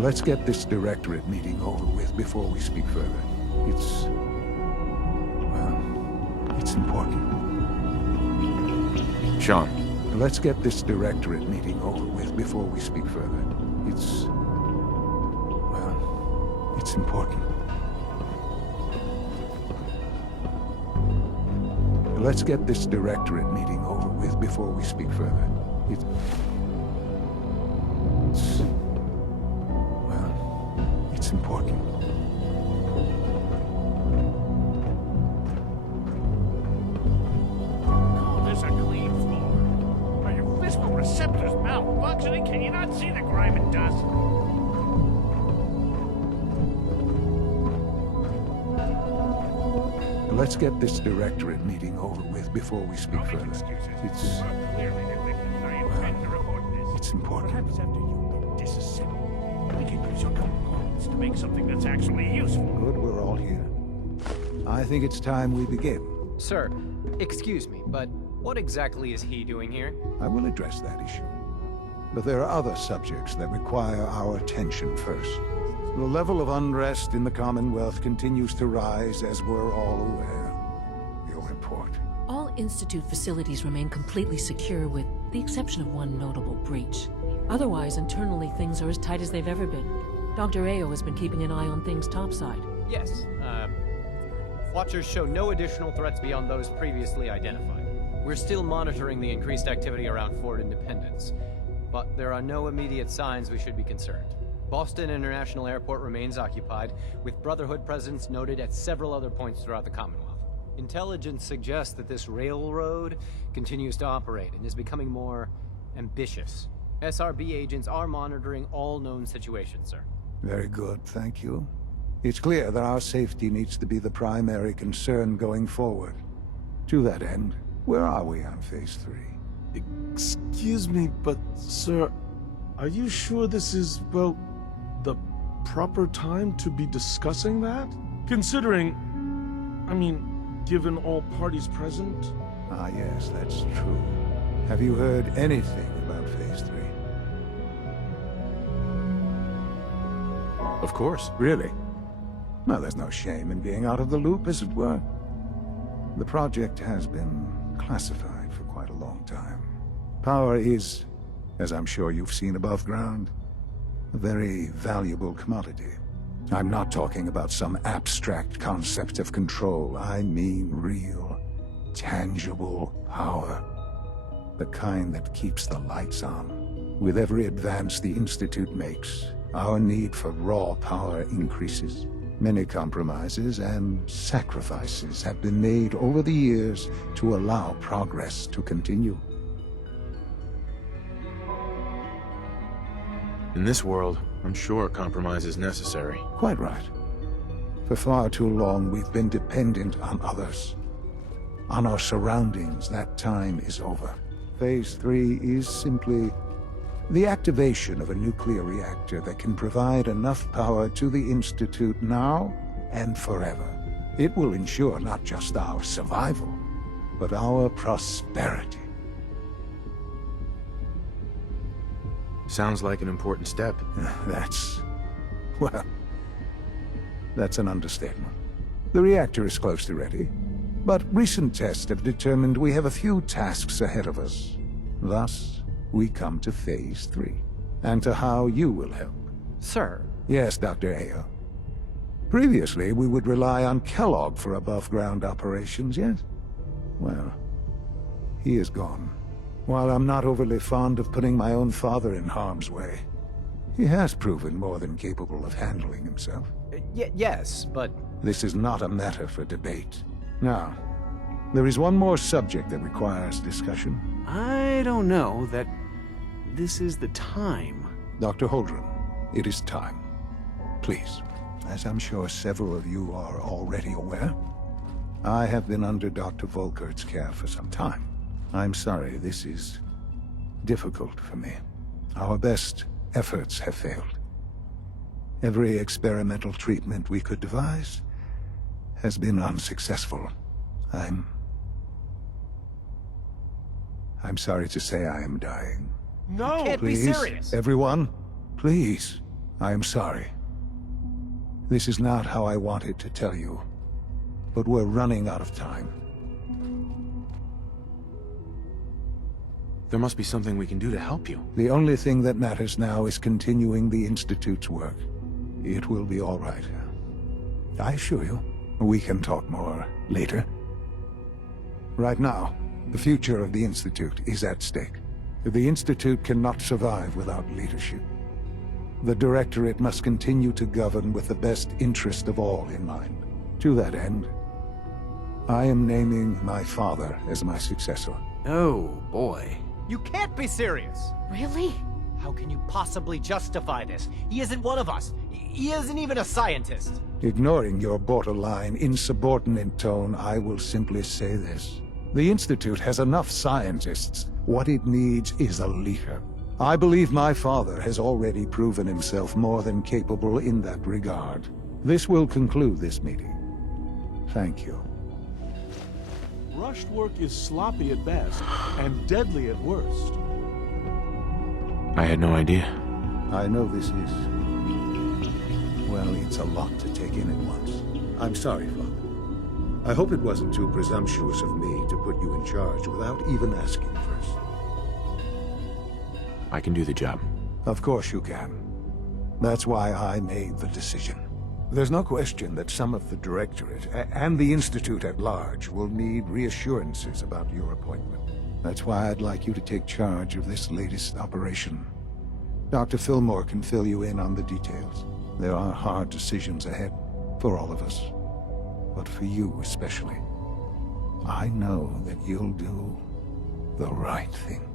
Let's get this directorate meeting over with before we speak further. It's important. Sean. Let's get this directorate meeting over with before we speak further. It's important. Let's get this directorate meeting over with before we speak further. It's important. Call this a clean floor. Are your physical receptors malfunctioning? Can you not see the grime and dust? Let's get this directorate meeting over with before we speak further. It's important. Perhaps after you've been disassembled, we can use your components to make something that's actually useful. Good, we're all here. I think it's time we begin. Sir, excuse me, but what exactly is he doing here? I will address that issue. But there are other subjects that require our attention first. The level of unrest in the Commonwealth continues to rise, as we're all aware. Your report. All Institute facilities remain completely secure with the exception of one notable breach. Otherwise, internally, things are as tight as they've ever been. Dr. Ayo has been keeping an eye on things topside. Yes, Watchers show no additional threats beyond those previously identified. We're still monitoring the increased activity around Fort Independence, but there are no immediate signs we should be concerned. Boston International Airport remains occupied, with Brotherhood presence noted at several other points throughout the Commonwealth. Intelligence suggests that this railroad continues to operate and is becoming more ambitious. SRB agents are monitoring all known situations, sir. Very good, thank you. It's clear that our safety needs to be the primary concern going forward. To that end, where are we on Phase 3? Excuse me, but sir, are you sure this is, well, the proper time to be discussing that? Considering, given all parties present? Ah, yes, that's true. Have you heard anything about Phase 3? Of course. Really? Well, there's no shame in being out of the loop, as it were. The project has been classified for quite a long time. Power is, as I'm sure you've seen above ground, a very valuable commodity. I'm not talking about some abstract concept of control. I mean real, tangible power. The kind that keeps the lights on. With every advance the Institute makes, our need for raw power increases. Many compromises and sacrifices have been made over the years to allow progress to continue. In this world, I'm sure compromise is necessary. Quite right. For far too long, we've been dependent on others. On our surroundings. That time is over. Phase 3 is simply the activation of a nuclear reactor that can provide enough power to the Institute now and forever. It will ensure not just our survival, but our prosperity. Sounds like an important step. That's an understatement. The reactor is close to ready, but recent tests have determined we have a few tasks ahead of us. Thus, we come to Phase 3, and to how you will help. Sir. Yes, Dr. Ayo. Previously, we would rely on Kellogg for above-ground operations, yes? Well, he is gone. While I'm not overly fond of putting my own father in harm's way, he has proven more than capable of handling himself. Yes, but... This is not a matter for debate. Now, there is one more subject that requires discussion. I don't know that this is the time. Dr. Holdren, it is time. Please, as I'm sure several of you are already aware, I have been under Dr. Volkert's care for some time. I'm sorry, this is difficult for me. Our best efforts have failed. Every experimental treatment we could devise has been unsuccessful. I'm sorry to say I am dying. No! Can't Please, be serious. everyone, please. I am sorry. This is not how I wanted to tell you, but we're running out of time. There must be something we can do to help you. The only thing that matters now is continuing the Institute's work. It will be all right. I assure you, we can talk more later. Right now, the future of the Institute is at stake. The Institute cannot survive without leadership. The Directorate must continue to govern with the best interest of all in mind. To that end, I am naming my father as my successor. Oh, boy. You can't be serious! Really? How can you possibly justify this? He isn't one of us. He isn't even a scientist. Ignoring your borderline, insubordinate tone, I will simply say this. The Institute has enough scientists. What it needs is a leader. I believe my father has already proven himself more than capable in that regard. This will conclude this meeting. Thank you. Rushed work is sloppy at best and deadly at worst. I had no idea. I know this is... well, it's a lot to take in at once. I'm sorry, Father. I hope it wasn't too presumptuous of me to put you in charge without even asking first. I can do the job. Of course you can. That's why I made the decision. There's no question that some of the Directorate and the Institute at large will need reassurances about your appointment. That's why I'd like you to take charge of this latest operation. Dr. Fillmore can fill you in on the details. There are hard decisions ahead for all of us, but for you especially. I know that you'll do the right thing.